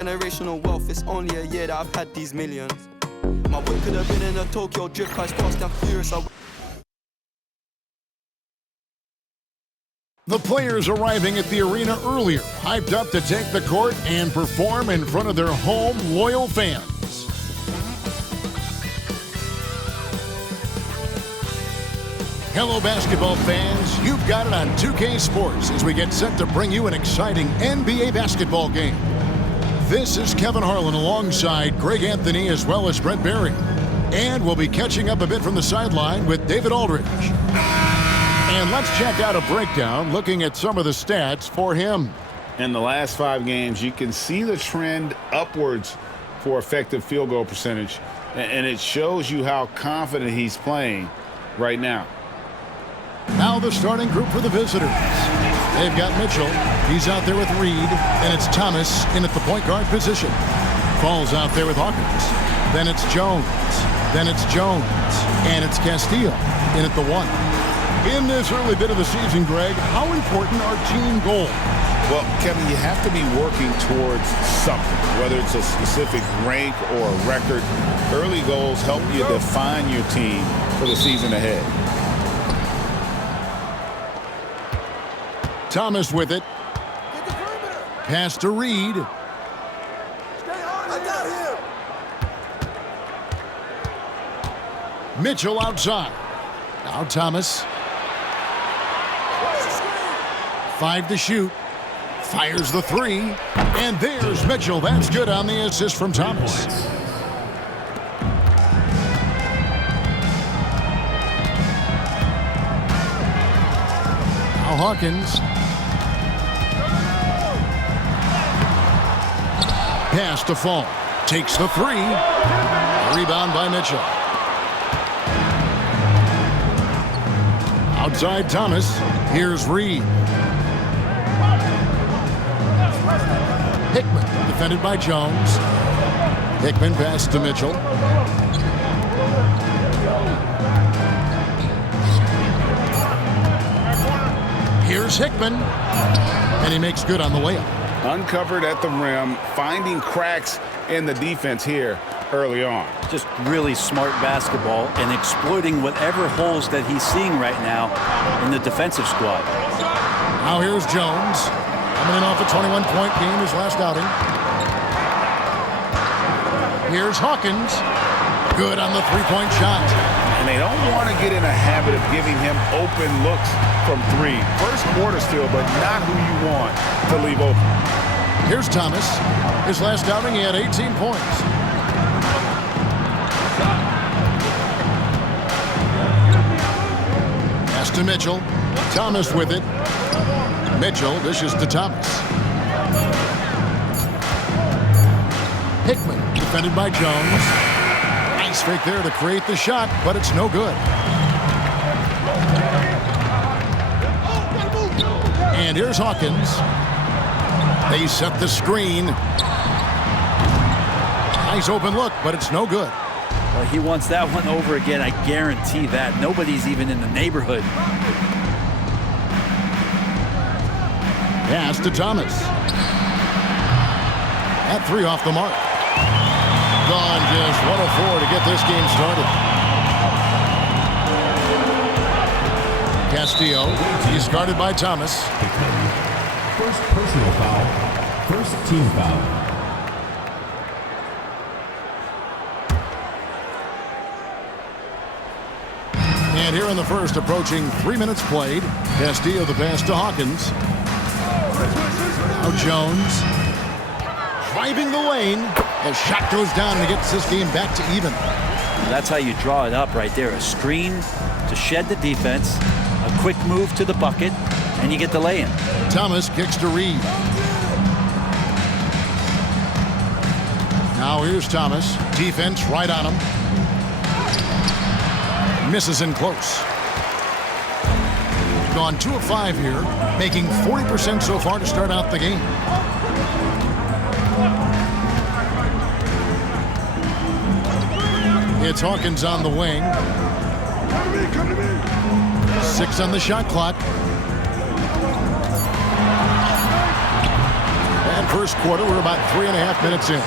Generational wealth, it's only a year that I've had these millions. My whip could have been in a Tokyo drift, cause fast and furious. The players arriving at the arena earlier, hyped up to take the court and perform in front of their home loyal fans. Hello, basketball fans. You've got it on 2K Sports as we get set to bring you an exciting NBA basketball game. This is Kevin Harlan alongside Greg Anthony as well as Brent Barry. And we'll be catching up a bit from the sideline with David Aldridge. And let's check out a breakdown looking at some of the stats for him. In the last 5 games, you can see the trend upwards for effective field goal percentage. And it shows you how confident he's playing right now. Now the starting group for the visitors. They've got Mitchell. He's out there with Reed. And it's Thomas in at the point guard position. Falls out there with Hawkins. Then it's Jones. Then it's Jones. And it's Castillo in at the 1. In this early bit of the season, Greg, how important are team goals? Well, Kevin, you have to be working towards something, whether it's a specific rank or a record. Early goals help you define your team for the season ahead. Thomas with it. Pass to Reed. Mitchell outside. Now Thomas. 5 to shoot. Fires the 3. And there's Mitchell. That's good on the assist from Thomas. Now Hawkins. Pass to Fall. Takes the 3. Rebound by Mitchell. Outside Thomas. Here's Reed. Hickman defended by Jones. Hickman pass to Mitchell. Here's Hickman. And he makes good on the layup. Uncovered at the rim, finding cracks in the defense here early on. Just really smart basketball and exploiting whatever holes that he's seeing right now in the defensive squad. Now here's Jones. Coming in off a 21-point game his last outing. Here's Hawkins. Good on the 3-point shot. And they don't want to get in a habit of giving him open looks from 3. First quarter still, but not who you want to leave open. Here's Thomas. His last outing, he had 18 points. Pass to Mitchell. Thomas with it. Mitchell dishes to Thomas. Hickman defended by Jones. Nice fake there to create the shot, but it's no good. And here's Hawkins. They set the screen. Nice open look, but it's no good. Well, he wants that one over again, I guarantee that. Nobody's even in the neighborhood. Pass to Thomas. At 3 off the mark. Gone just 1 of 4 to get this game started. Castillo, he's guarded by Thomas. First personal foul, first team foul. And here in the first, approaching 3 minutes played. Castillo the pass to Hawkins. Now Jones. Driving the lane. The shot goes down and it gets this game back to even. That's how you draw it up right there. A screen to shed the defense, a quick move to the bucket, and you get the lay-in. Thomas kicks to Reed. Now here's Thomas. Defense right on him. Misses in close. Gone 2 of 5 here, making 40% so far to start out the game. It's Hawkins on the wing. 6 on the shot clock. And first quarter, we're about 3.5 minutes in.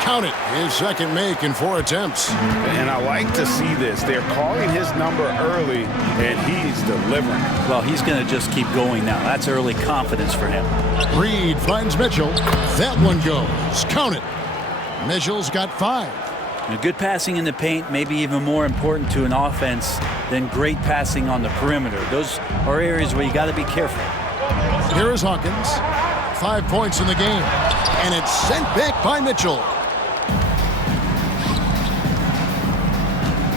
Count it, his second make in 4 attempts. And I like to see this. They're calling his number early, and he's delivering. Well, he's going to just keep going now. That's early confidence for him. Reed finds Mitchell. That one goes. Count it. Mitchell's got 5. And good passing in the paint may be even more important to an offense than great passing on the perimeter. Those are areas where you got to be careful. Here is Hawkins. 5 points in the game. And it's sent back by Mitchell.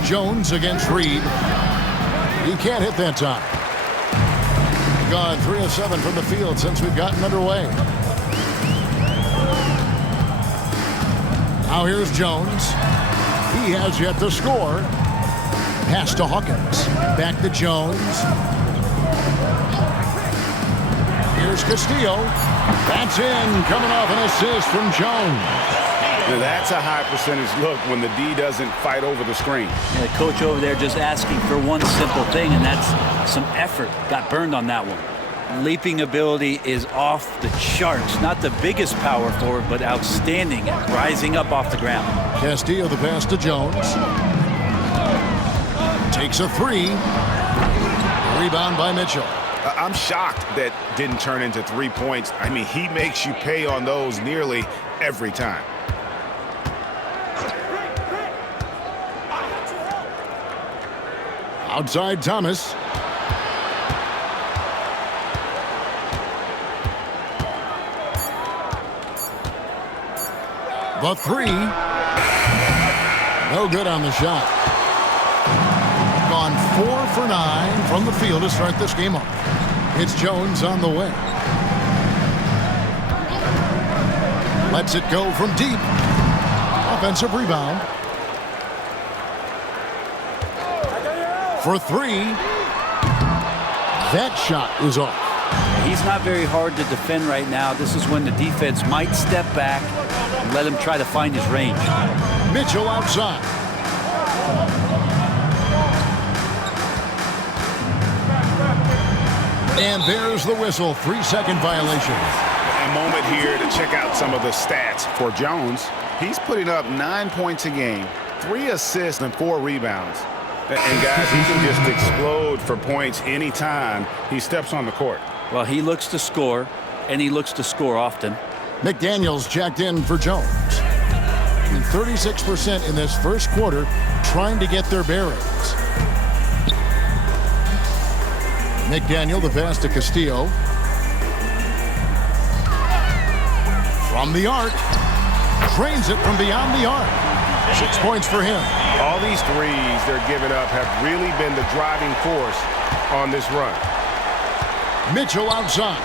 Jones against Reed. He can't hit that time. Gone 3 of 7 from the field since we've gotten underway. Now here's Jones. He has yet to score. Pass to Hawkins. Back to Jones. Here's Castillo. That's in. Coming off an assist from Jones. Now that's a high percentage look when the D doesn't fight over the screen. The coach over there just asking for one simple thing, and that's some effort. Got burned on that one. Leaping ability is off the charts. Not the biggest power forward, but outstanding at rising up off the ground. Castillo the pass to Jones. Takes a 3. Rebound by Mitchell. I'm shocked that didn't turn into 3 points. I mean, he makes you pay on those nearly every time. Outside Thomas. The 3. No good on the shot. Gone 4 for 9 from the field to start this game off. It's Jones on the way. Lets it go from deep. Offensive rebound. For 3. That shot is off. He's not very hard to defend right now. This is when the defense might step back and let him try to find his range. Mitchell outside. And there's the whistle. 3-second violation. A moment here to check out some of the stats for Jones. He's putting up 9 points a game, 3 assists, and 4 rebounds. And guys, he can just explode for points anytime he steps on the court. Well, he looks to score, and he looks to score often. McDaniels checked in for Jones. 36% in this first quarter, trying to get their bearings. McDaniel, the pass to Castillo. From the arc. Drains it from beyond the arc. 6 points for him. All these threes they're giving up have really been the driving force on this run. Mitchell outside.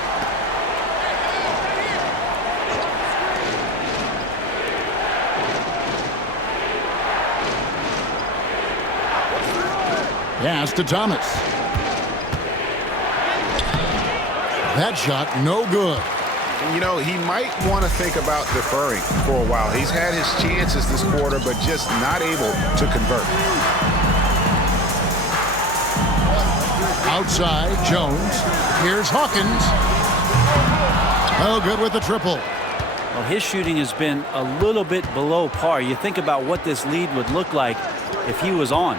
Pass to Thomas. That shot no good. You know, he might want to think about deferring for a while. He's had his chances this quarter, but just not able to convert. Outside, Jones. Here's Hawkins. Oh, good with the triple. Well, his shooting has been a little bit below par. You think about what this lead would look like if he was on.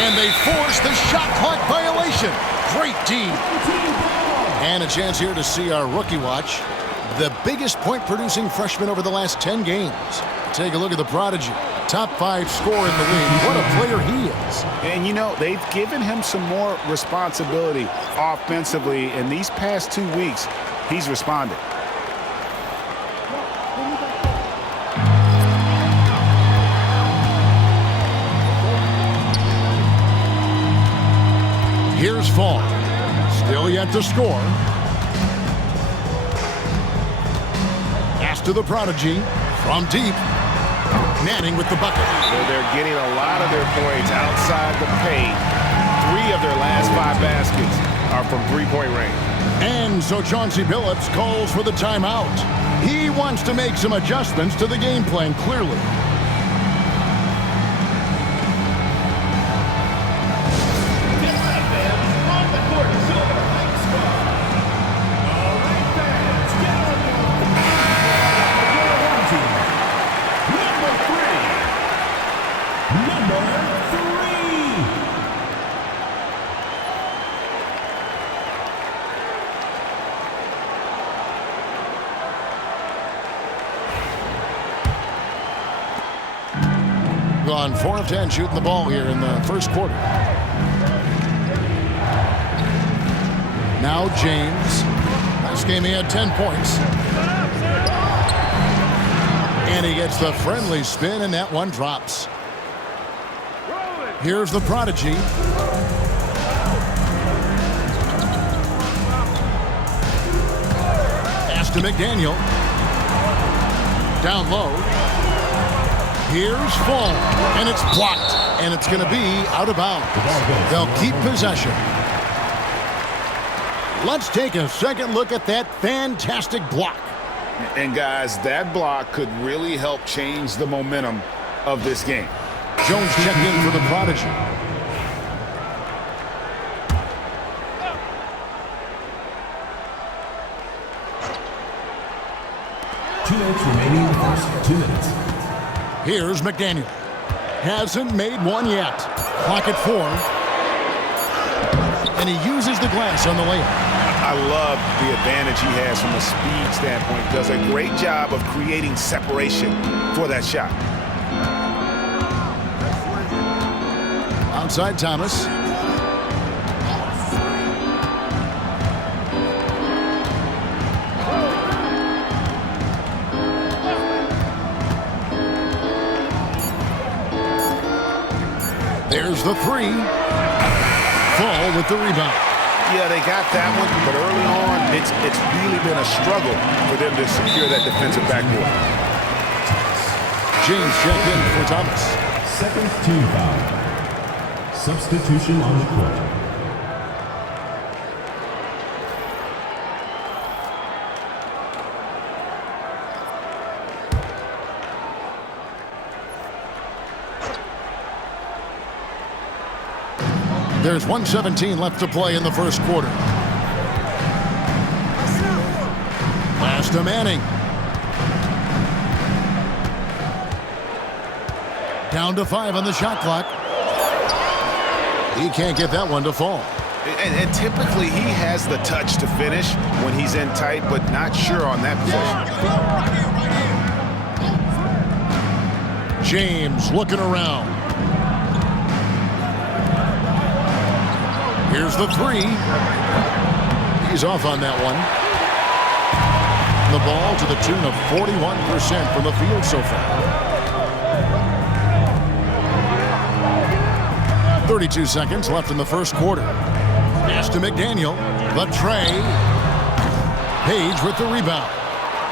And they force the shot clock violation. Great D. And a chance here to see our rookie watch. The biggest point-producing freshman over the last 10 games. Take a look at the prodigy. Top 5 scorer in the league. What a player he is. And, you know, they've given him some more responsibility offensively. In these past 2 weeks, he's responded. Here's Fall. Still yet to score. Pass to the prodigy. From deep. Manning with the bucket. So they're getting a lot of their points outside the paint. 3 of their last 5 baskets are from three-point range. And so Chauncey Billups calls for the timeout. He wants to make some adjustments to the game plan, clearly. Gone 4 of 10 shooting the ball here in the first quarter. Now James. Last game he had 10 points. And he gets the friendly spin, and that one drops. Here's the prodigy. Pass to McDaniel. Down low. Here's Fall, and it's blocked, and it's going to be out of bounds. They'll keep possession. Let's take a second look at that fantastic block. And guys, that block could really help change the momentum of this game. Jones checked in for the prodigy. Two minutes remaining in the first 2 minutes. Here's McDaniel. Hasn't made one yet. Clock at 4. And he uses the glass on the layup. I love the advantage he has from a speed standpoint. Does a great job of creating separation for that shot. Outside Thomas. There's the 3. Fall with the rebound. Yeah, they got that one, but early on, it's really been a struggle for them to secure that defensive backboard. James checked in for Thomas. Second team foul. Substitution on the court. There's 1:17 left to play in the first quarter. Pass to Manning. Down to 5 on the shot clock. He can't get that one to fall. And typically he has the touch to finish when he's in tight, but not sure on that possession. James looking around. Here's the 3. He's off on that one. The ball to the tune of 41% from the field so far. 32 seconds left in the first quarter. Pass to McDaniel. The tray. Page with the rebound.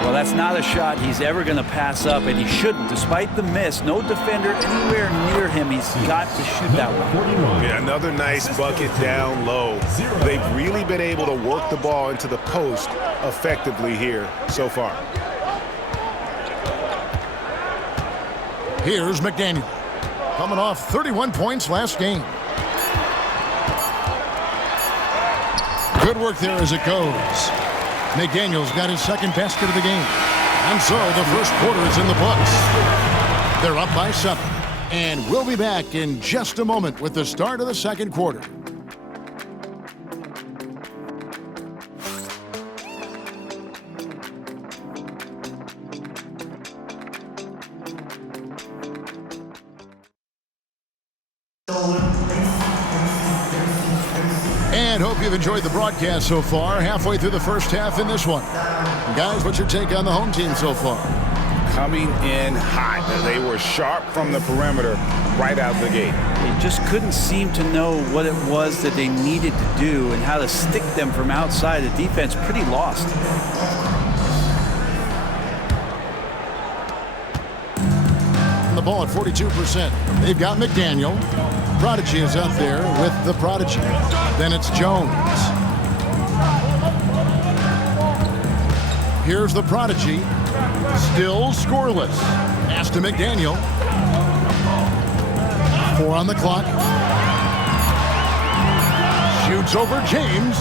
Well, that's not a shot he's ever going to pass up, and he shouldn't. Despite the miss, no defender anywhere near him. He's got to shoot that one. Yeah, another nice bucket down low. They've really been able to work the ball into the post effectively here so far. Here's McDaniel. Coming off 31 points last game. Good work there as it goes. McDaniel's got his second basket of the game. And so the first quarter is in the books. They're up by 7. And we'll be back in just a moment with the start of the second quarter. And hope you've enjoyed the broadcast so far. Halfway through the first half in this one. Guys, what's your take on the home team so far? Coming in hot. They were sharp from the perimeter right out the gate. They just couldn't seem to know what it was that they needed to do and how to stick them from outside. The defense pretty lost. The ball at 42%. They've got McDaniel. Prodigy is out there with the Prodigy. Then it's Jones. Here's the Prodigy. Still scoreless. Pass to McDaniel. 4 on the clock. Shoots over James.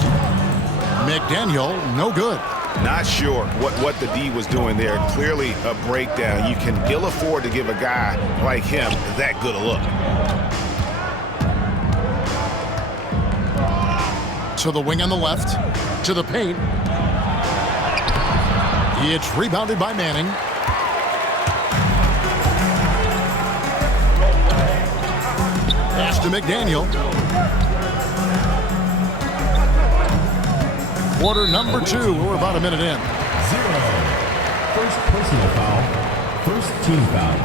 McDaniel, no good. Not sure what the D was doing there. Clearly a breakdown. You can ill afford to give a guy like him that good a look. To the wing on the left. To the paint. It's rebounded by Manning. Pass to McDaniel. Quarter number 2. We're about a minute in. 0. First personal foul. First team foul.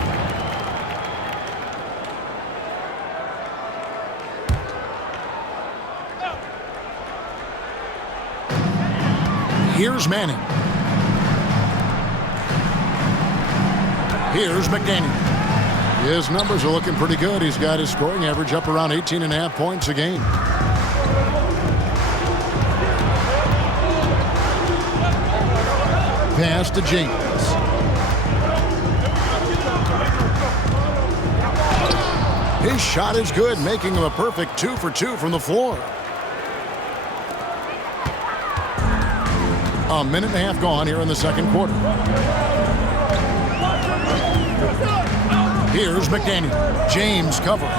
Here's Manning. Here's McDaniel. His numbers are looking pretty good. He's got his scoring average up around 18.5 points a game. Pass to James. His shot is good, making him a perfect 2 for 2 from the floor. A minute and a half gone here in the second quarter. Here's McDaniel. James covering.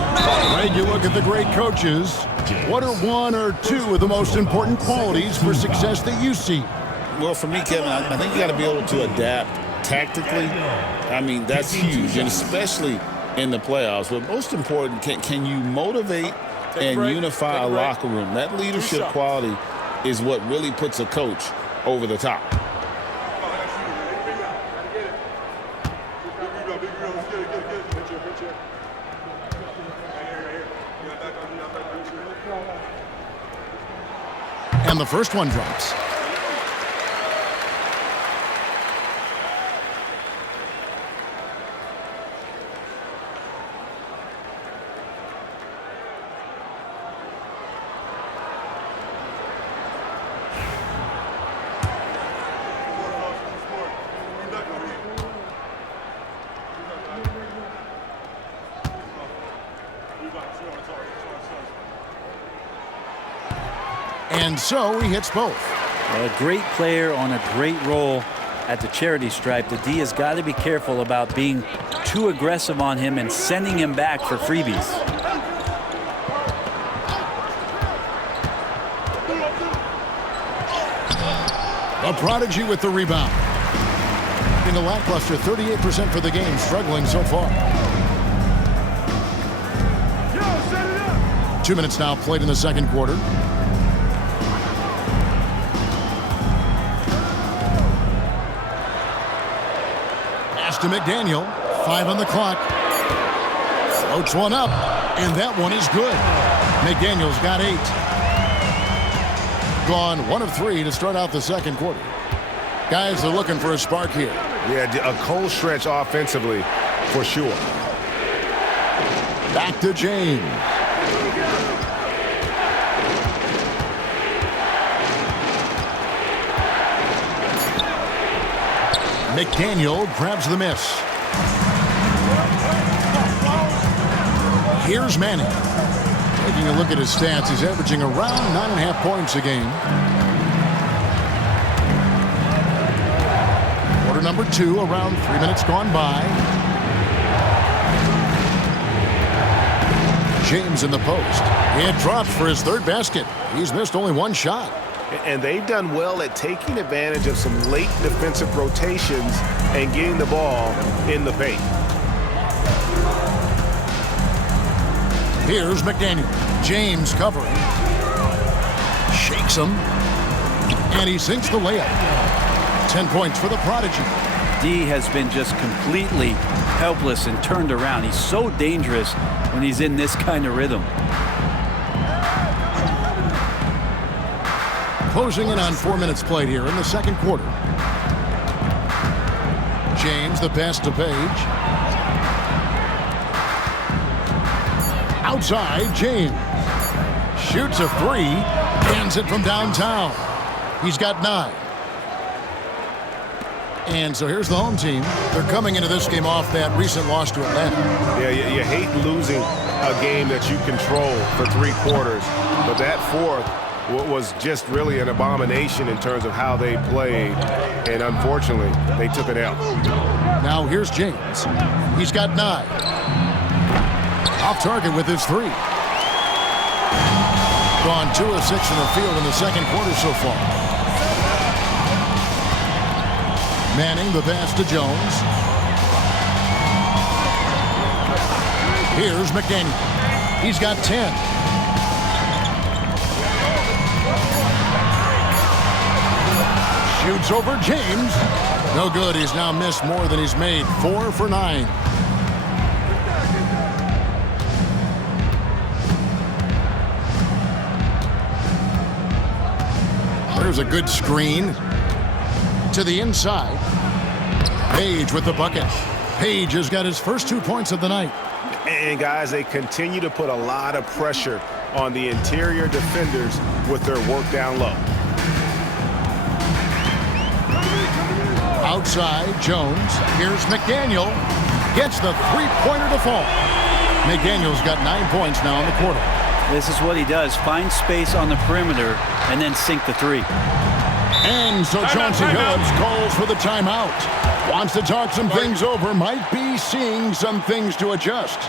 Greg, you look at the great coaches. What are 1 or 2 of the most important qualities for success that you see? Well, for me, Kevin, I think you got to be able to adapt tactically. I mean, that's huge, and especially in the playoffs. But most important, can you motivate and unify a locker room? That leadership quality is what really puts a coach over the top. And the first one drops. And so he hits both. Well, a great player on a great role at the charity stripe. The D has got to be careful about being too aggressive on him and sending him back for freebies. A Prodigy with the rebound. In the lackluster 38% for the game, struggling so far. 2 minutes now played in the second quarter. Pass to McDaniel. 5 on the clock. Floats one up, and that one is good. McDaniel's got 8. Gone 1 of 3 to start out the second quarter. Guys are looking for a spark here. Yeah, a cold stretch offensively for sure. Back to James. McDaniel grabs the miss. Here's Manning. Taking a look at his stats, he's averaging around 9.5 points a game. Quarter number 2, around 3 minutes gone by. James in the post. It drops for his 3rd basket. He's missed only 1 shot. And they've done well at taking advantage of some late defensive rotations and getting the ball in the paint. Here's McDaniel. James covering. Shakes him. And he sinks the layup. 10 points for the Prodigy. D has been just completely helpless and turned around. He's so dangerous when he's in this kind of rhythm. Closing in on 4 minutes played here in the second quarter. James, the pass to Page. Outside, James. Shoots a three. Hands it from downtown. He's got 9. And so here's the home team. They're coming into this game off that recent loss to Atlanta. Yeah, you hate losing a game that you control for 3 quarters. But that fourth was just really an abomination in terms of how they played. And unfortunately, they took it out. Now here's James. He's got 9. Off target with his 3. Gone 2 of 6 from the field in the second quarter so far. Manning the pass to Jones. Here's McDaniel. He's got 10. Shoots over James. No good. He's now missed more than he's made. 4 for 9. There's a good screen. To the inside. Page with the bucket. Page has got his first 2 points of the night. And guys, they continue to put a lot of pressure on the interior defenders with their work down low. Outside, Jones. Here's McDaniel. Gets the three-pointer to fall. McDaniel's got 9 points now in the quarter. This is what he does. Find space on the perimeter and then sink the 3. And so Chauncey Billups calls for the timeout. Wants to talk some things over. Might be seeing some things to adjust.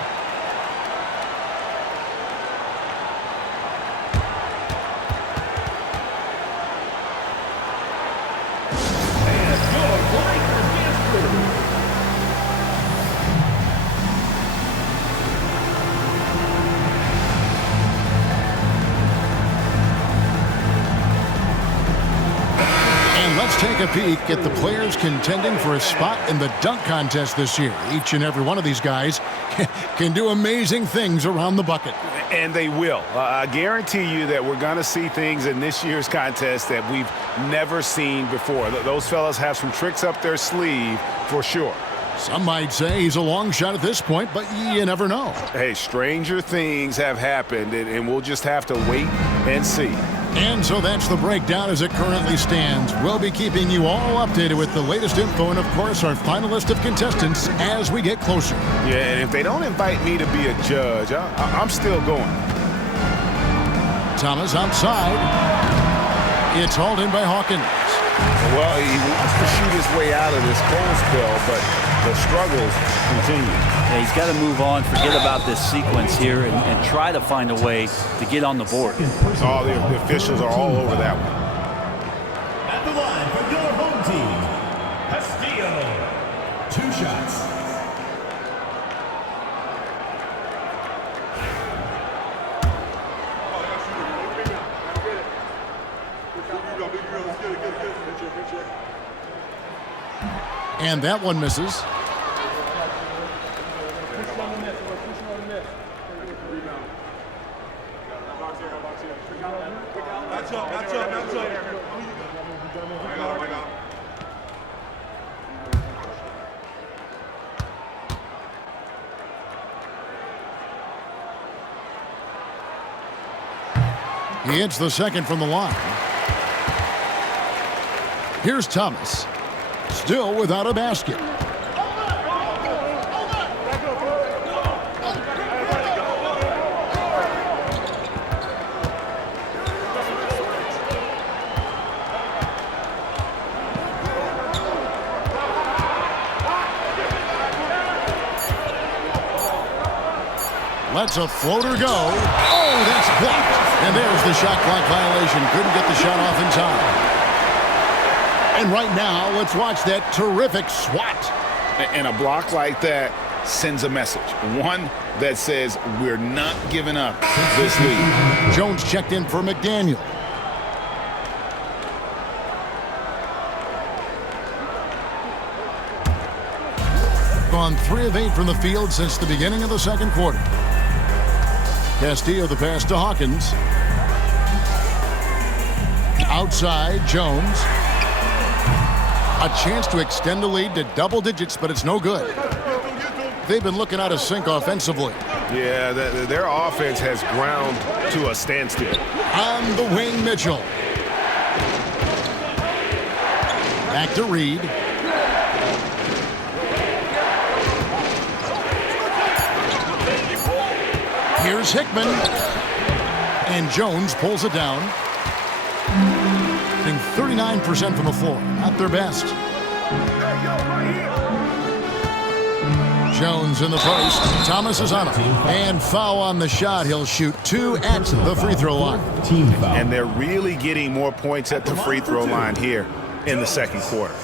Take a peek at the players contending for a spot in the dunk contest this year. Each and every one of these guys can do amazing things around the bucket. And they will. I guarantee you that we're going to see things in this year's contest that we've never seen before. Those fellas have some tricks up their sleeve for sure. Some might say he's a long shot at this point, but you never know. Hey, stranger things have happened, and we'll just have to wait and see. And so that's the breakdown as it currently stands. We'll be keeping you all updated with the latest info and, of course, our final list of contestants as we get closer. Yeah, and if they don't invite me to be a judge, I'm still going. Thomas outside. It's hauled in by Hawkins. Well, he wants to shoot his way out of this cold spell, but the struggles continue. Yeah, he's got to move on, forget about this sequence here, and try to find a way to get on the board. All the officials are all over that one. At the line for your home team, Castillo. 2 shots. And that one misses. He hits the second from the line. Here's Thomas. Still without a basket. Lets a floater go. Oh, that's blocked. And there's the shot clock violation. Couldn't get the shot off in time. And right now, let's watch that terrific swat. And a block like that sends a message. One that says we're not giving up this lead. Jones checked in for McDaniel. Gone 3 of 8 from the field since the beginning of the second quarter. Castillo the pass to Hawkins. Outside, Jones. A chance to extend the lead to double digits, but it's no good. they've been looking out of sync offensively. Yeah, their offense has ground to a standstill. On the wing, Mitchell. Back to Reed. Here's Hickman. And Jones pulls it down. Shooting 39% from the floor. Not their best. Jones in the post. Thomas is on him. And foul on the shot. He'll shoot 2 at the free throw line. Team foul. And they're really getting more points at the free throw line here in the second quarter.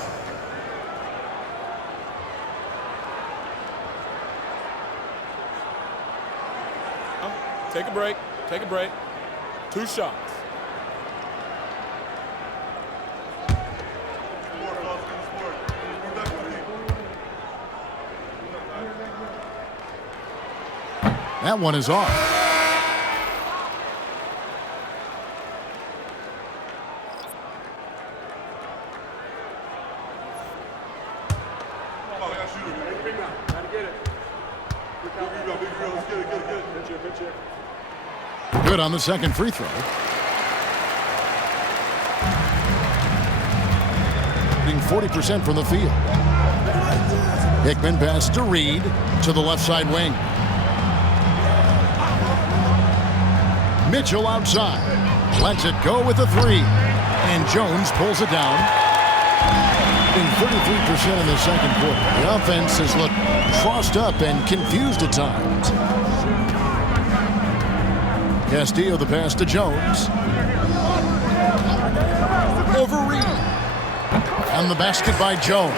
Take a break. Take a break. 2 shots. That one is off. Good on the second free throw. Shooting 40% from the field. Hickman pass to Reed to the left side wing. Mitchell outside. Lets it go with a 3. And Jones pulls it down. Shooting 33% in the second quarter. The offense has looked crossed up and confused at times. Castillo the pass to Jones. Over Reed. And the basket by Jones.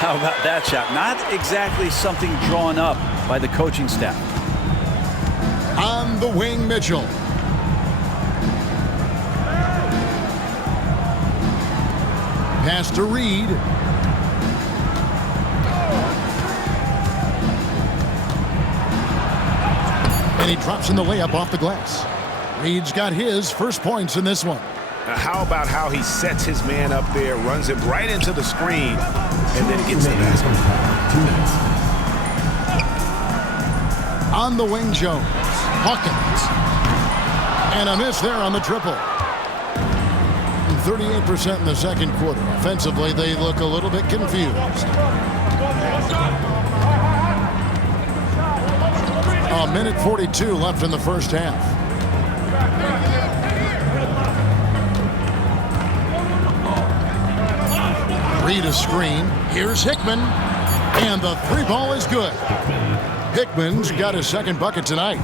How about that shot? Not exactly something drawn up by the coaching staff. On the wing, Mitchell. Pass to Reed. And he drops in the layup off the glass. Reed's got his first points in this one. How about how he sets his man up there, runs him right into the screen, and then gets the basket. 2 minutes. On the wing, Jones. Hawkins. And a miss there on the triple. 38% in the second quarter. Offensively, they look a little bit confused. A minute 42 left in the first half. Reed a screen. Here's Hickman. And the 3 ball is good. Hickman's got his second bucket tonight.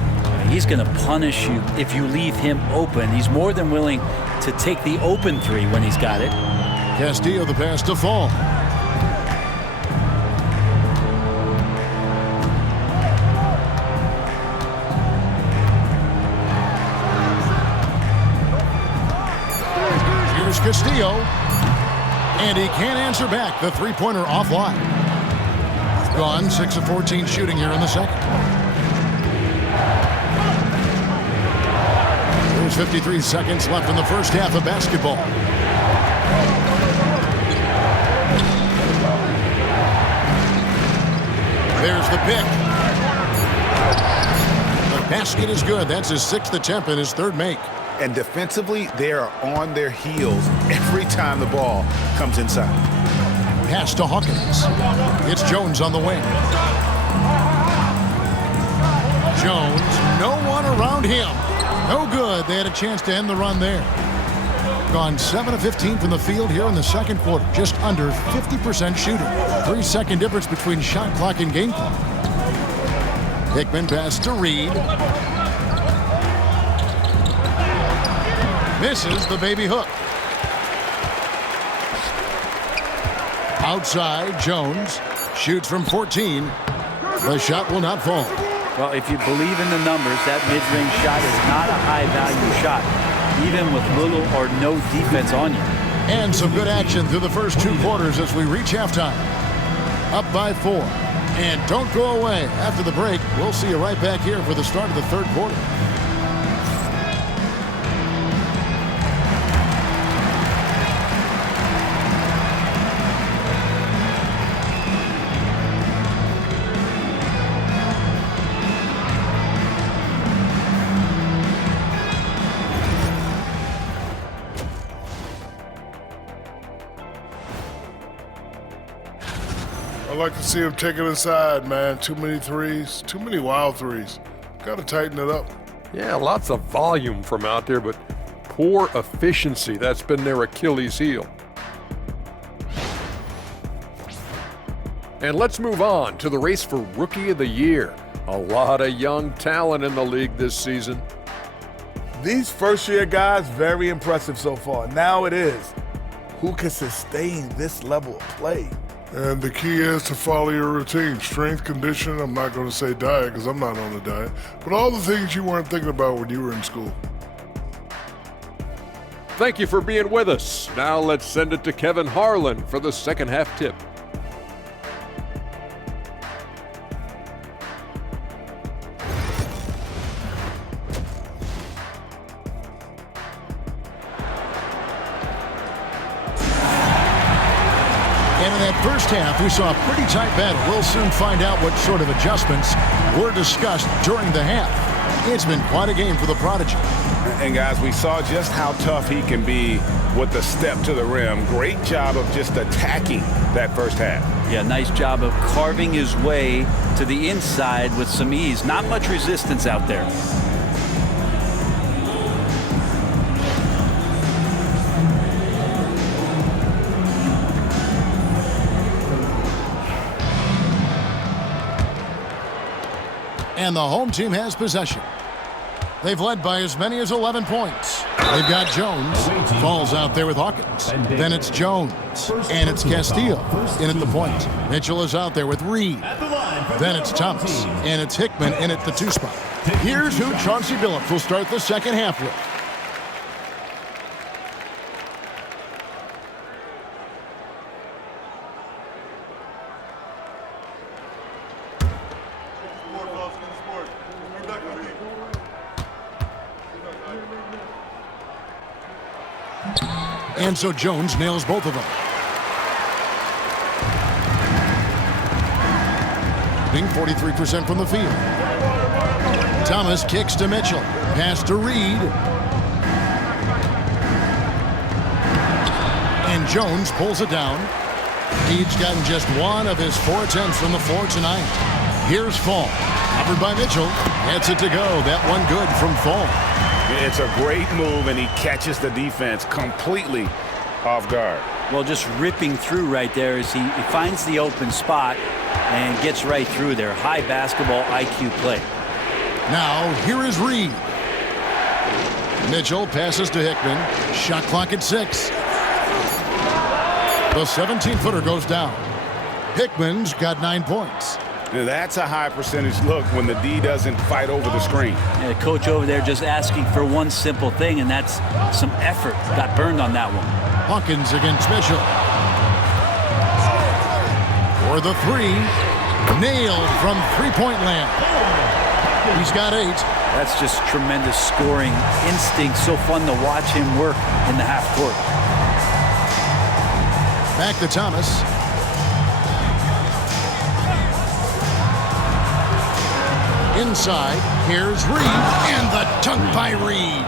He's going to punish you if you leave him open. He's more than willing to take the open 3 when he's got it. Castillo the pass to Fall. Here's Castillo. And he can't answer back. The 3-pointer offline. Gone 6 of 14 shooting here in the second. There's 53 seconds left in the first half of basketball. There's the pick. The basket is good. That's his 6th attempt and his 3rd make. And defensively, they are on their heels every time the ball comes inside. Pass to Hawkins. It's Jones on the wing. Jones, no one around him. No good. They had a chance to end the run there. Gone 7 of 15 from the field here in the second quarter. Just under 50% shooting. 3-second difference between shot clock and game clock. Hickman pass to Reed. Misses the baby hook. Outside, Jones shoots from 14. The shot will not fall. Well, if you believe in the numbers, that mid-range shot is not a high-value shot, even with little or no defense on you. And some good action through the first 2 quarters as we reach halftime. Up by 4. And don't go away. After the break, we'll see you right back here for the start of the 3rd quarter. like to see him take it inside, man. Too many threes, too many wild threes. Got to tighten it up. Yeah, lots of volume from out there, but poor efficiency. That's been their Achilles heel. And let's move on to the race for Rookie of the Year. A lot of young talent in the league this season. These first-year guys, very impressive so far. Now it is, who can sustain this level of play? And the key is to follow your routine. Strength, conditioning, I'm not going to say diet because I'm not on a diet, but all the things you weren't thinking about when you were in school. Thank you for being with us. Now let's send it to Kevin Harlan for the second half tip. And in that first half, we saw a pretty tight battle. We'll soon find out what sort of adjustments were discussed during the half. It's been quite a game for the prodigy. And guys, we saw just how tough he can be with the step to the rim. Great job of just attacking that first half. Yeah, nice job of carving his way to the inside with some ease. Not much resistance out there. And the home team has possession. They've led by as many as 11 points. They've got Jones. Falls out there with Hawkins. Then it's Jones. And it's Castillo in at the point. Mitchell is out there with Reed. Then it's Thomas. And it's Hickman in at the 2 spot. Here's who Chauncey Billups will start the second half with. And so Jones nails both of them. Being 43% from the field. Thomas kicks to Mitchell. Pass to Reed. And Jones pulls it down. Reed's gotten just 1 of his 4 attempts from the floor tonight. Here's Fall. Covered by Mitchell. Gets it to go. That one good from Fall. It's a great move, and he catches the defense completely off guard. Well, just ripping through right there as he finds the open spot and gets right through there. High basketball IQ play. Now, here is Reed. Mitchell passes to Hickman. Shot clock at 6. The 17-footer goes down. Hickman's got 9 points. Now that's a high percentage look when the D doesn't fight over the screen. Yeah, coach over there just asking for one simple thing, and that's some effort. Got burned on that one. Hawkins against Mitchell. For the 3. Nailed from three-point land. He's got 8. That's just tremendous scoring instinct. So fun to watch him work in the half court. Back to Thomas. Inside, here's Reed, and the dunk by Reed.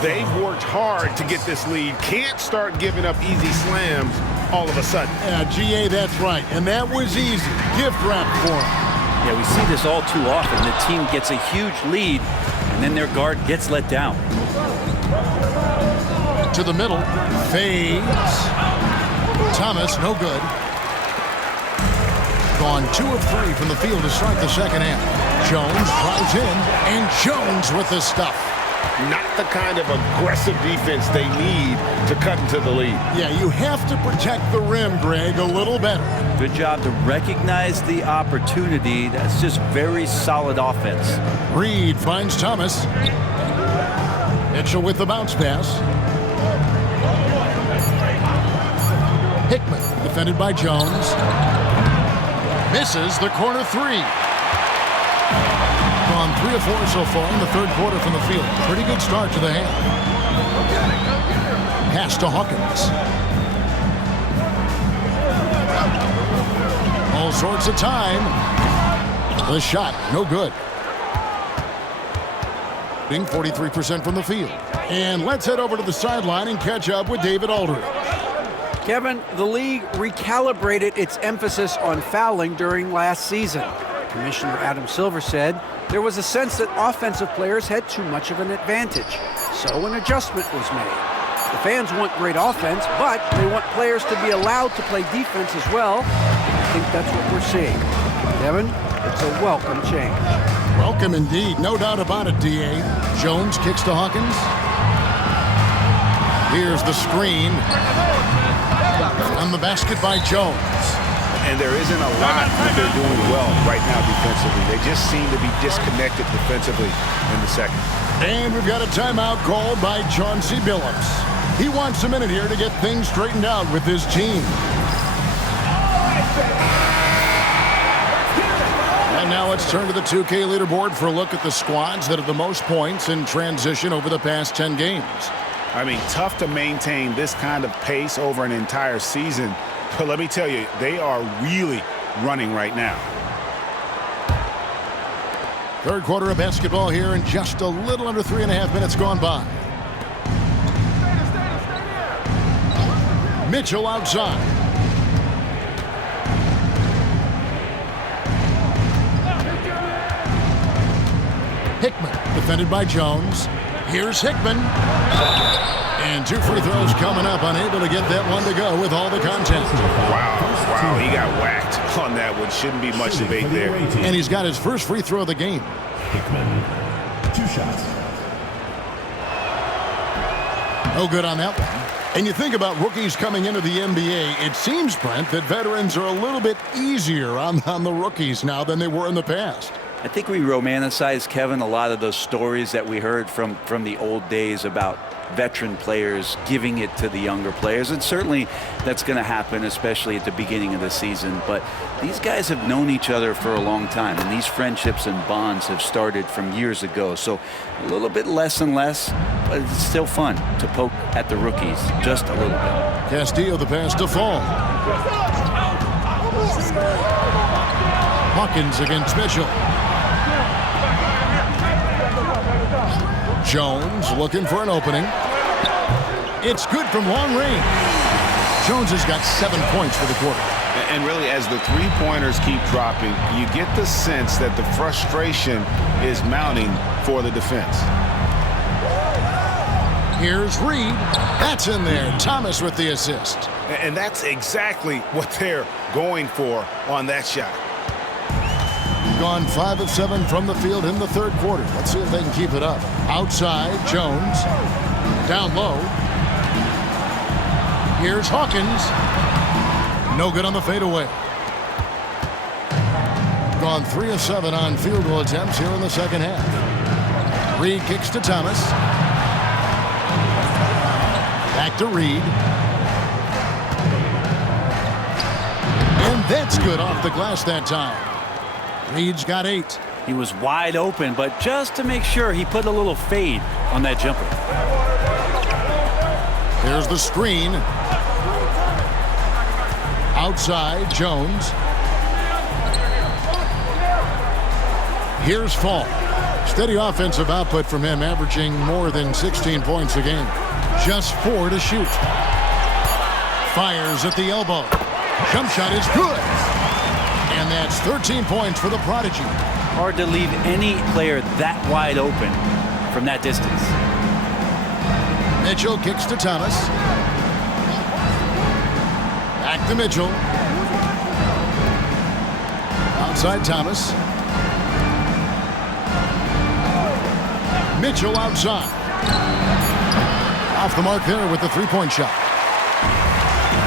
They've worked hard to get this lead. Can't start giving up easy slams all of a sudden. Yeah, GA, that's right. And that was easy. Gift wrap for him. Yeah, we see this all too often. The team gets a huge lead, and then their guard gets let down. To the middle, fades. Thomas, no good. Gone 2 of 3 from the field to start the second half. Jones drives in, and Jones with the stuff. Not the kind of aggressive defense they need to cut into the lead. Yeah, you have to protect the rim, Greg, a little better. Good job to recognize the opportunity. That's just very solid offense. Reed finds Thomas. Mitchell with the bounce pass. Hickman defended by Jones. Misses the corner 3. Gone 3 of 4 so far in the third quarter from the field. Pretty good start to the half. Pass to Hawkins. All sorts of time. The shot, no good. Being 43% from the field. And let's head over to the sideline and catch up with David Aldridge. Kevin, the league recalibrated its emphasis on fouling during last season. Commissioner Adam Silver said there was a sense that offensive players had too much of an advantage, so an adjustment was made. The fans want great offense, but they want players to be allowed to play defense as well. I think that's what we're seeing. Kevin, it's a welcome change. Welcome indeed, no doubt about it, D.A. Jones kicks to Hawkins. Here's the screen. On the basket by Jones. And there isn't a lot that they're doing well right now defensively. They just seem to be disconnected defensively in the second. And we've got a timeout called by Chauncey Billups. He wants a minute here to get things straightened out with his team. And now let's turn to the 2K leaderboard for a look at the squads that have the most points in transition over the past 10 games. I mean, tough to maintain this kind of pace over an entire season. But let me tell you, they are really running right now. Third quarter of basketball here, and just a little under 3.5 minutes gone by. Mitchell outside. Hickman defended by Jones. Here's Hickman. And 2 free throws coming up, unable to get that one to go with all the contact. Wow, he got whacked on that one. Shouldn't be much debate there. And he's got his first free throw of the game. Hickman, 2 shots. No good on that one. And you think about rookies coming into the NBA, it seems, Brent, that veterans are a little bit easier on the rookies now than they were in the past. I think we romanticize, Kevin, a lot of those stories that we heard from the old days about veteran players giving it to the younger players. And certainly that's going to happen, especially at the beginning of the season. But these guys have known each other for a long time, and these friendships and bonds have started from years ago. So a little bit less and less, but it's still fun to poke at the rookies just a little bit. Castillo the pass to Fall. Hawkins against Mitchell. Jones looking for an opening. It's good from long range. Jones has got 7 points for the quarter. And really, as the three-pointers keep dropping, you get the sense that the frustration is mounting for the defense. Here's Reed. That's in there. Thomas with the assist. And that's exactly what they're going for on that shot. Gone 5 of 7 from the field in the third quarter. Let's see if they can keep it up. Outside, Jones. Down low. Here's Hawkins. No good on the fadeaway. Gone 3 of 7 on field goal attempts here in the second half. Reed kicks to Thomas. Back to Reed. And that's good off the glass that time. Reed's got 8. He was wide open, but just to make sure, he put a little fade on that jumper. Here's the screen. Outside, Jones. Here's Fall. Steady offensive output from him, averaging more than 16 points a game. Just 4 to shoot. Fires at the elbow. Jump shot is good. And that's 13 points for the prodigy. Hard to leave any player that wide open from that distance. Mitchell kicks to Thomas. Back to Mitchell. Outside Thomas. Mitchell outside. Off the mark there with the three-point shot.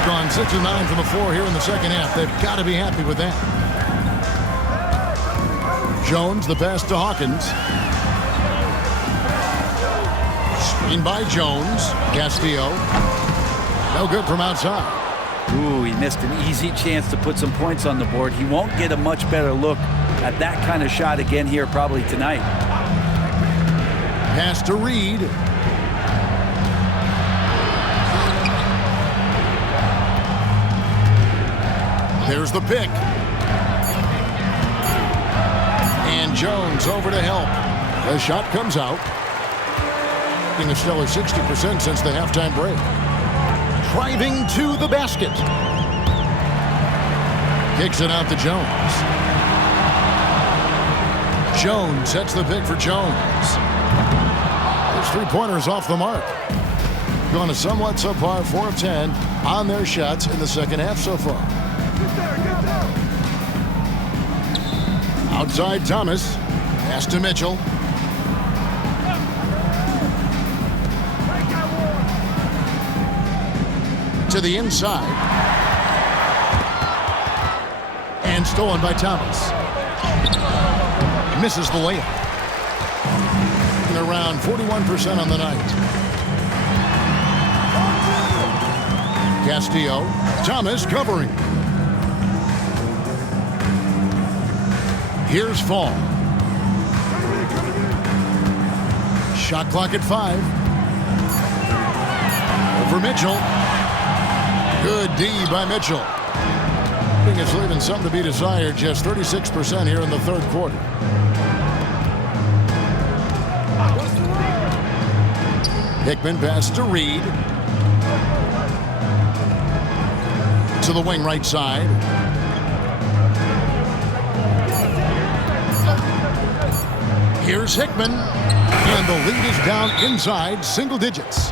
Gone 6 of 9 from the floor here in the second half. They've got to be happy with that. Jones, the pass to Hawkins. Screen by Jones. Castillo. No good from outside. Ooh, he missed an easy chance to put some points on the board. He won't get a much better look at that kind of shot again here probably tonight. Pass to Reed. There's the pick. And Jones over to help. The shot comes out. A stellar 60% since the halftime break. driving to the basket. Kicks it out to Jones. Jones sets the pick for Jones. His three-pointers off the mark. Going to somewhat subpar 4 of 10 on their shots in the second half so far. Outside Thomas. Pass to Mitchell. To the inside. And stolen by Thomas. Misses the layup. And around 41% on the night. Castillo. Thomas covering. Here's Fall. Shot clock at 5. Over Mitchell. Good D by Mitchell. I think it's leaving something to be desired. Just 36% here in the third quarter. Hickman pass to Reed. To the wing right side. Here's Hickman. And the lead is down inside single digits.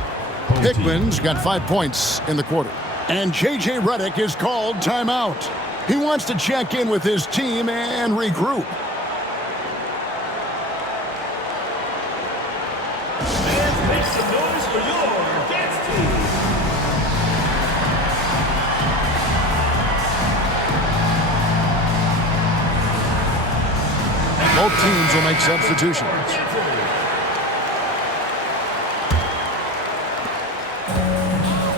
Hickman's got 5 points in the quarter. And J.J. Redick is called timeout. He wants to check in with his team and regroup. And make some noise for your dance team. Both teams will make substitutions.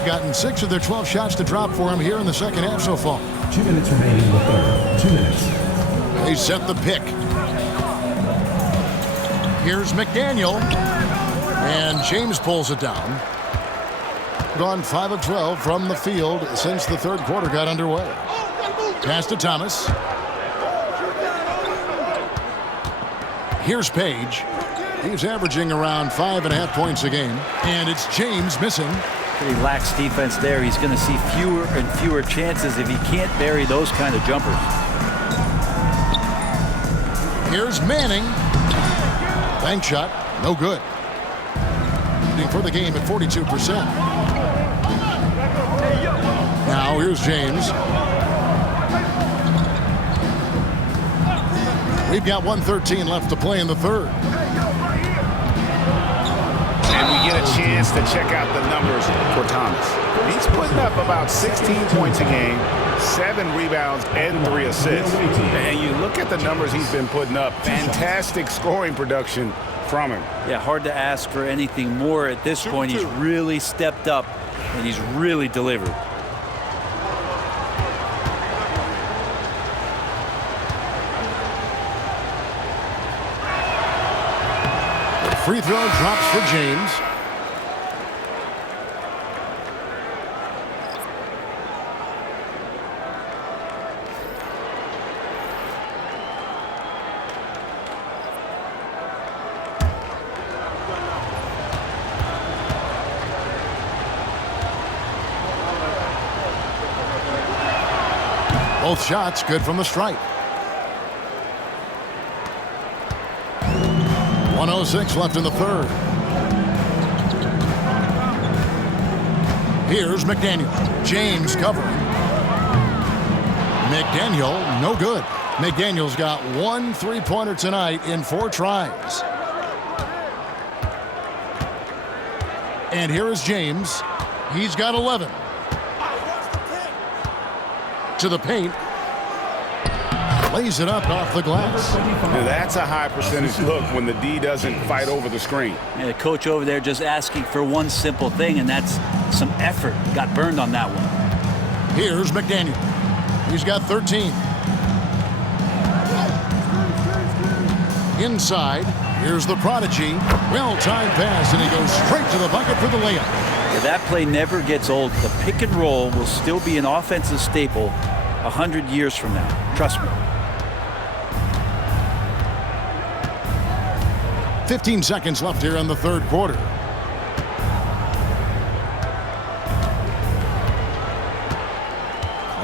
Gotten 6 of their 12 shots to drop for him here in the second half so far. 2 minutes remaining in the third. 2 minutes. They set the pick. Here's McDaniel. And James pulls it down. Gone 5 of 12 from the field since the third quarter got underway. Pass to Thomas. Here's Page. He's averaging around 5.5 points a game. And it's James missing. Pretty lax defense there. He's going to see fewer and fewer chances if he can't bury those kind of jumpers. Here's Manning. Bank shot, no good. Leading for the game at 42%. Now here's James. We've got 1:13 left to play in the third. And we get a chance to check out the numbers for Thomas. He's putting up about 16 points a game, 7 rebounds, and 3 assists. And you look at the numbers he's been putting up, fantastic scoring production from him. Yeah, hard to ask for anything more at this point. He's really stepped up, and he's really delivered. Free throw drops for James. Both shots good from the stripe. 1:06 left in the third. Here's McDaniel. James covering. McDaniel, no good. McDaniel's got 1 3-pointer tonight in 4 tries. And here is James. He's got 11. To the paint. Lays it up off the glass. Now that's a high percentage look when the D doesn't fight over the screen. And the coach over there just asking for one simple thing, and that's some effort. Got burned on that one. Here's McDaniel. He's got 13. Inside, here's the prodigy. Well-timed pass, and he goes straight to the bucket for the layup. Yeah, that play never gets old. The pick and roll will still be an offensive staple 100 years from now. Trust me. 15 seconds left here in the third quarter.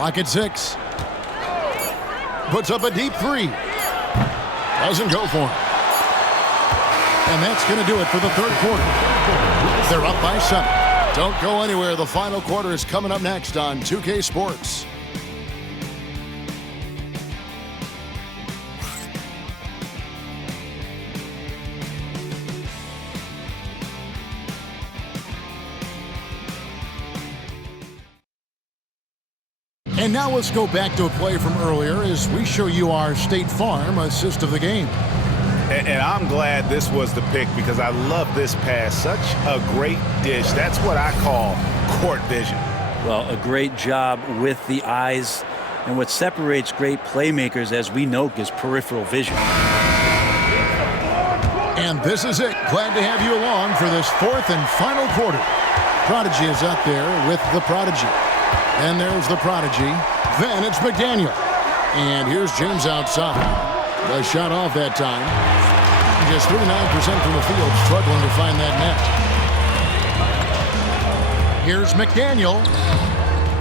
Clock at 6. Puts up a deep 3. Doesn't go for him. And that's going to do it for the third quarter. They're up by 7. Don't go anywhere. The final quarter is coming up next on 2K Sports. And now let's go back to a play from earlier as we show you our State Farm assist of the game. And I'm glad this was the pick because I love this pass. Such a great dish. That's what I call court vision. Well, a great job with the eyes. And what separates great playmakers, as we know, is peripheral vision. And this is it. Glad to have you along for this fourth and final quarter. Prodigy is up there with the Prodigy. And there's the Prodigy. Then it's McDaniel. And here's James outside. The shot off that time. Just 39% from the field, struggling to find that net. Here's McDaniel.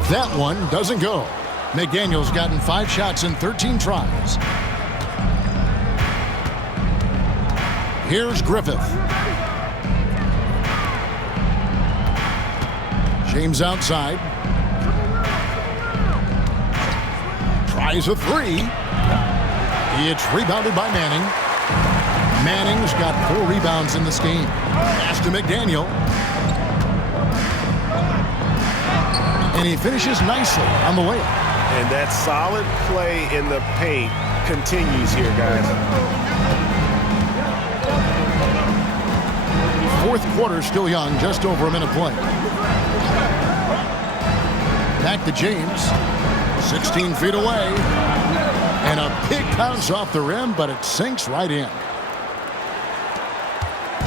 That one doesn't go. McDaniel's gotten 5 shots in 13 tries. Here's Griffith. James outside. Tries a 3. It's rebounded by Manning. Manning's got 4 rebounds in this game. Pass to McDaniel. And he finishes nicely on the layup. And that solid play in the paint continues here, guys. Fourth quarter still young, just over a minute play. Back to James. 16 feet away. And a big bounce off the rim, but it sinks right in.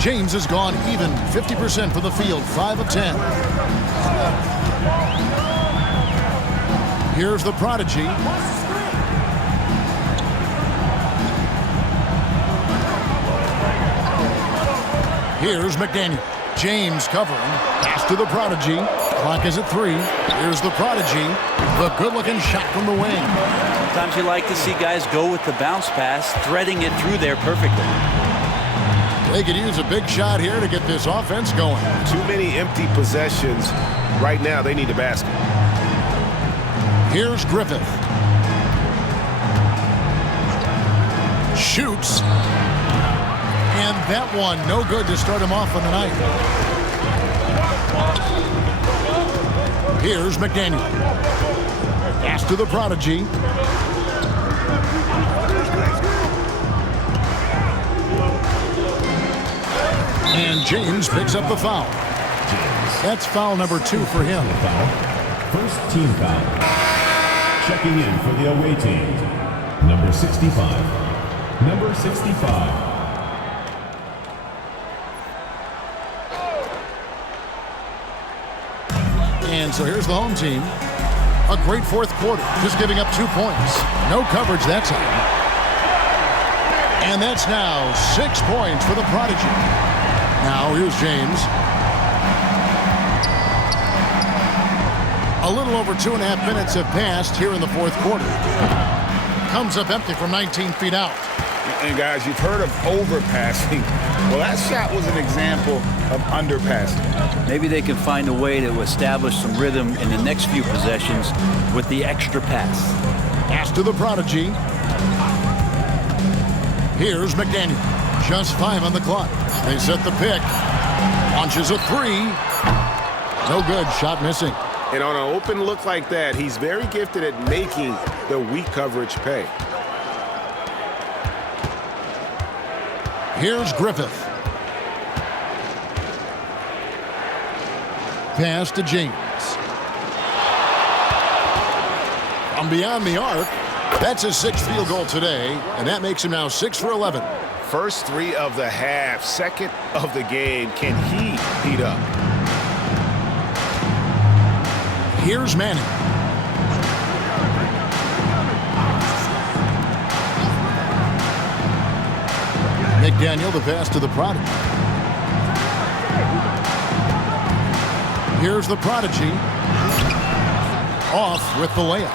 James has gone even 50% for the field, 5 of 10. Here's the Prodigy. Here's McDaniel. James covering. Pass to the Prodigy. Clock is at 3. Here's the Prodigy. The good-looking shot from the wing. Sometimes you like to see guys go with the bounce pass, threading it through there perfectly. They could use a big shot here to get this offense going. Too many empty possessions. Right now, they need a basket. Here's Griffith. Shoots. And that one, no good to start him off on the night. Here's McDaniel. Pass to the Prodigy. And James picks up the foul. That's foul number 2 for him. First team foul. Checking in for the away team. Number 65. Number 65. And so here's the home team. A great fourth quarter, just giving up 2 points. No coverage that time. And that's now 6 points for the Prodigy. Now here's James. A little over 2.5 minutes have passed here in the fourth quarter. Comes up empty from 19 feet out. And guys, you've heard of overpassing. Well, that shot was an example of underpassing. Maybe they can find a way to establish some rhythm in the next few possessions with the extra pass. Pass to the Prodigy. Here's McDaniel. Just 5 on the clock. They set the pick. Launches a 3. No good. Shot missing. And on an open look like that, he's very gifted at making the weak coverage pay. Here's Griffith. Pass to James. From beyond the arc, that's his 6th field goal today, and that makes him now 6 for 11. First 3 of the half, second of the game. Can he heat up? Here's Manning. McDaniel, the pass to the Prodigy. Here's the Prodigy. Off with the layup.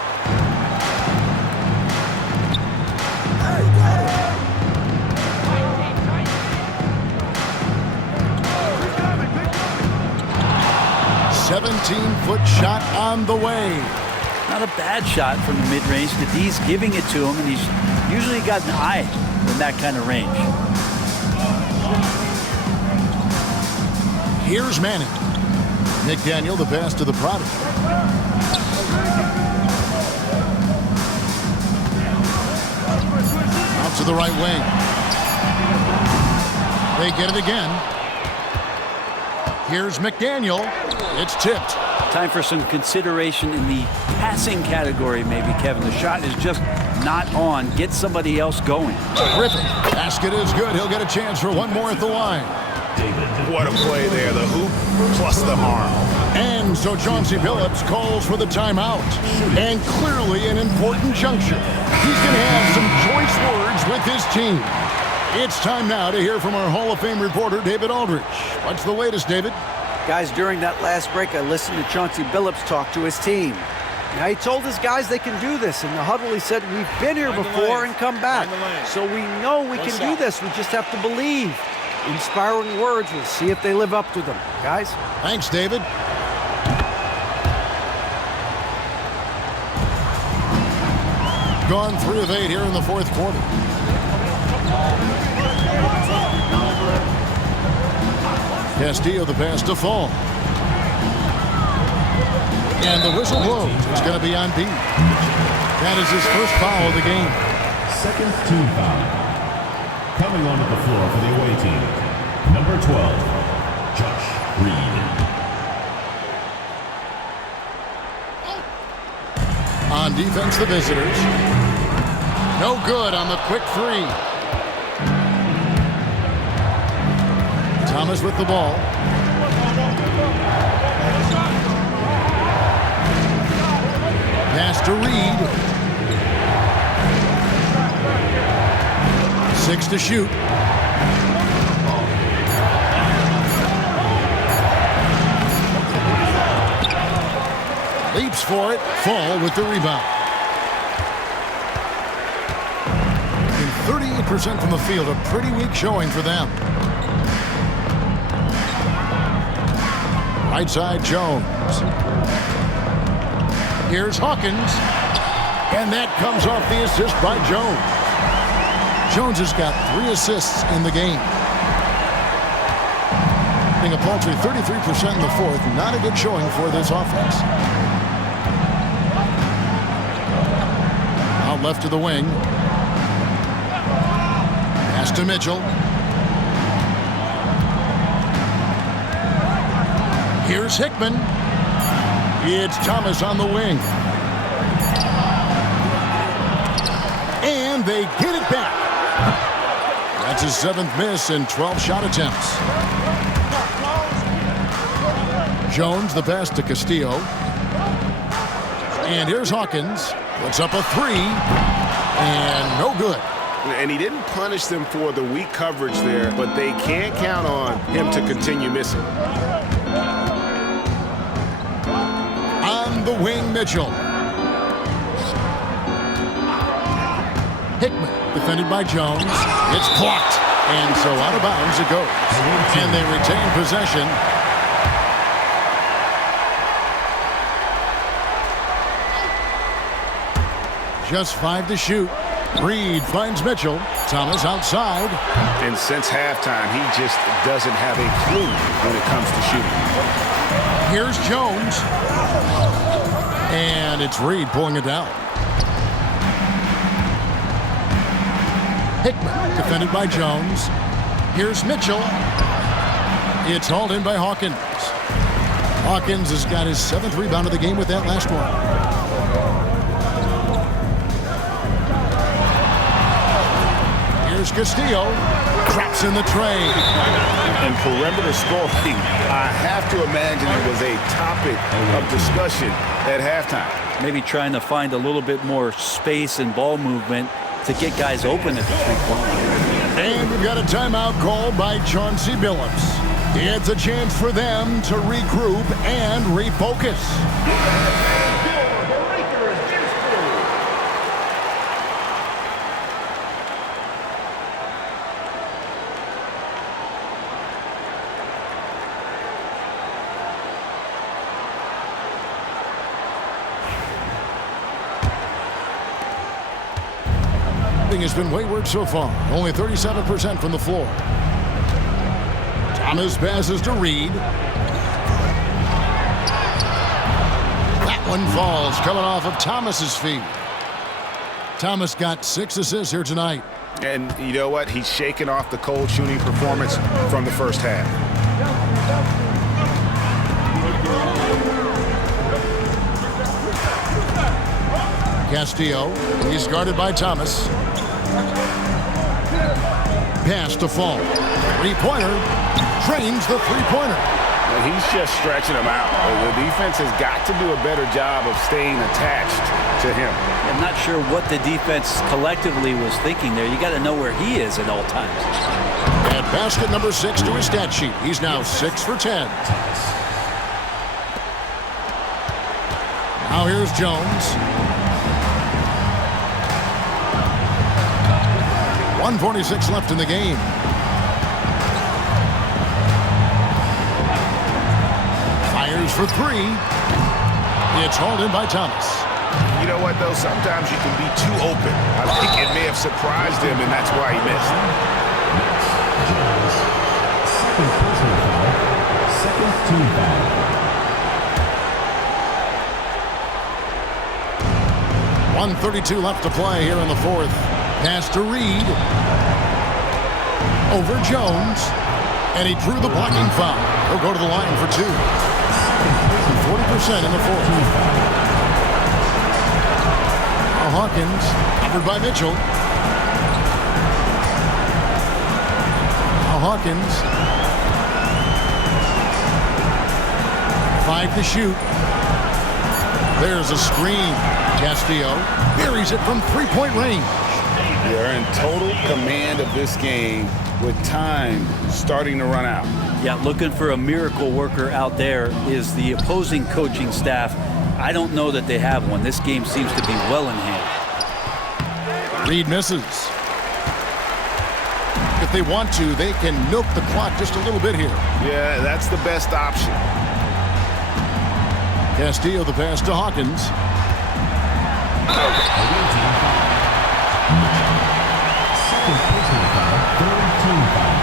17-foot shot on the way. Not a bad shot from the mid-range. D's giving it to him, and he's usually got an eye in that kind of range. Here's Manning. McDaniel, the pass to the product. Out to the right wing. They get it again. Here's McDaniel. It's tipped. Time for some consideration in the passing category, maybe, Kevin. The shot is just not on. Get somebody else going. Griffin. Basket is good. He'll get a chance for one more at the line. What a play there. The hoop plus the arm. And so Chauncey Billups calls for the timeout. And clearly an important juncture. He's going to have some choice words with his team. It's time now to hear from our Hall of Fame reporter, David Aldridge. What's the latest, David? Guys, during that last break, I listened to Chauncey Billups talk to his team. Now, he told his guys they can do this. In the huddle, he said, we've been here before and come back. So we know we can do this. We just have to believe. Inspiring words. We'll see if they live up to them. Guys? Thanks, David. Gone 3 of 8 here in the fourth quarter. Castillo the pass to Fall. And the whistle blows. It's going to be on B. That is his first foul of the game. Second team foul. Coming onto the floor for the away team, number 12, Josh Reed. On defense, the visitors. No good on the quick three. Thomas with the ball. Pass to Reed. 6 to shoot. Leaps for it. Fall with the rebound. And 38% from the field. A pretty weak showing for them. Right side, Jones. Here's Hawkins. And that comes off the assist by Jones. Jones has got 3 assists in the game. Being a paltry 33% in the fourth. Not a good showing for this offense. Out left to the wing. Pass to Mitchell. Here's Hickman. It's Thomas on the wing. And they get it back. That's his 7th miss in 12 shot attempts. Jones, the pass to Castillo. And here's Hawkins. Puts up a 3. And no good. And he didn't punish them for the weak coverage there, but they can't count on him to continue missing. On the wing, Mitchell. Hickman, defended by Jones. It's blocked. And so out of bounds it goes. And they retain possession. Just 5 to shoot. Reed finds Mitchell. Thomas outside. And since halftime, he just doesn't have a clue when it comes to shooting. Here's Jones. And it's Reed pulling it down. Hickman, defended by Jones. Here's Mitchell. It's hauled in by Hawkins. Hawkins has got his 7th rebound of the game with that last one. Here's Castillo. Drops in the tray. And perimeter scoring, I have to imagine it was a topic of discussion at halftime. Maybe trying to find a little bit more space and ball movement to get guys open at the three-point line. And we've got a timeout called by Chauncey Billups. It's a chance for them to regroup and refocus. shooting has been wayward so far. Only 37% from the floor. Thomas passes to Reed. That one falls, coming off of Thomas's feet. Thomas got 6 assists here tonight. And you know what? He's shaking off the cold shooting performance from the first half. Castillo, he's guarded by Thomas. Pass to Fall. Three-pointer, drains the three-pointer. And he's just stretching him out. The defense has got to do a better job of staying attached to him. I'm not sure what the defense collectively was thinking there. You got to know where he is at all times. Add basket number 6 to his stat sheet. He's now 6 for 10. Now here's Jones. 1:46 left in the game. Fires for 3. It's hauled in by Thomas. You know what, though? Sometimes you can be too open. I think it may have surprised him, and that's why he missed. Jones. Second personal foul. Second team foul. .132 left to play here in the fourth. Pass to Reed. Over Jones. And he drew the blocking foul. He'll go to the line for 2. 40% in the fourth. Now Hawkins, covered by Mitchell. Now Hawkins. 5 to shoot. There's a screen. Castillo buries it from three-point range. They're in total command of this game with time starting to run out. Yeah, looking for a miracle worker out there is the opposing coaching staff. I don't know that they have one. This game seems to be well in hand. Reed misses. If they want to, they can milk the clock just a little bit here. Yeah, that's the best option. Castillo the pass to Hawkins. Second personal foul. Third team foul.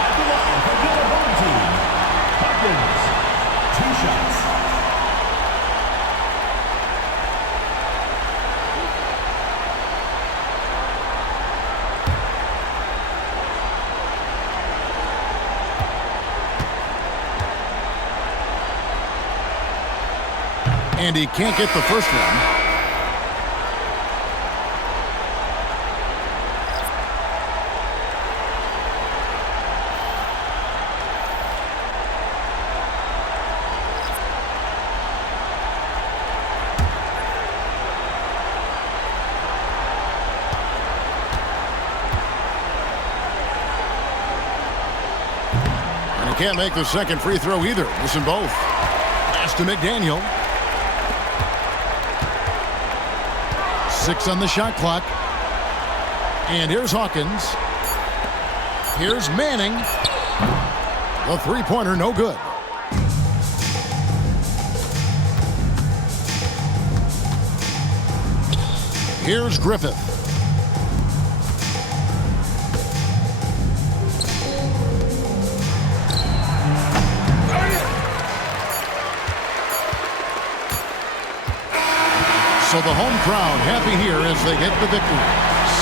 At the line for the home team. Hawkins. 2 shots. And he can't get the first one. And he can't make the second free throw either. Listen both. Pass to McDaniel. 6 on the shot clock. And here's Hawkins. Here's Manning. The three-pointer, no good. Here's Griffith. So the home crowd happy here as they get the victory.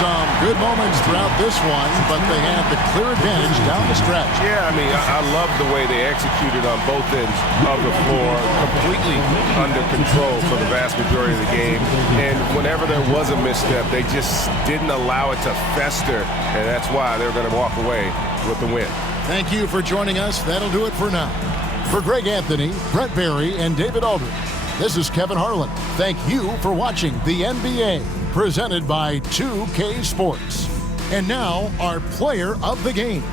Some good moments throughout this one, but they had the clear advantage down the stretch. Yeah, I mean, I love the way they executed on both ends of the floor, completely under control for the vast majority of the game. And whenever there was a misstep, they just didn't allow it to fester, and that's why they're going to walk away with the win. Thank you for joining us. That'll do it for now. For Greg Anthony, Brett Barry, and David Aldridge, this is Kevin Harlan. Thank you for watching the NBA, presented by 2K Sports. And now, our player of the game.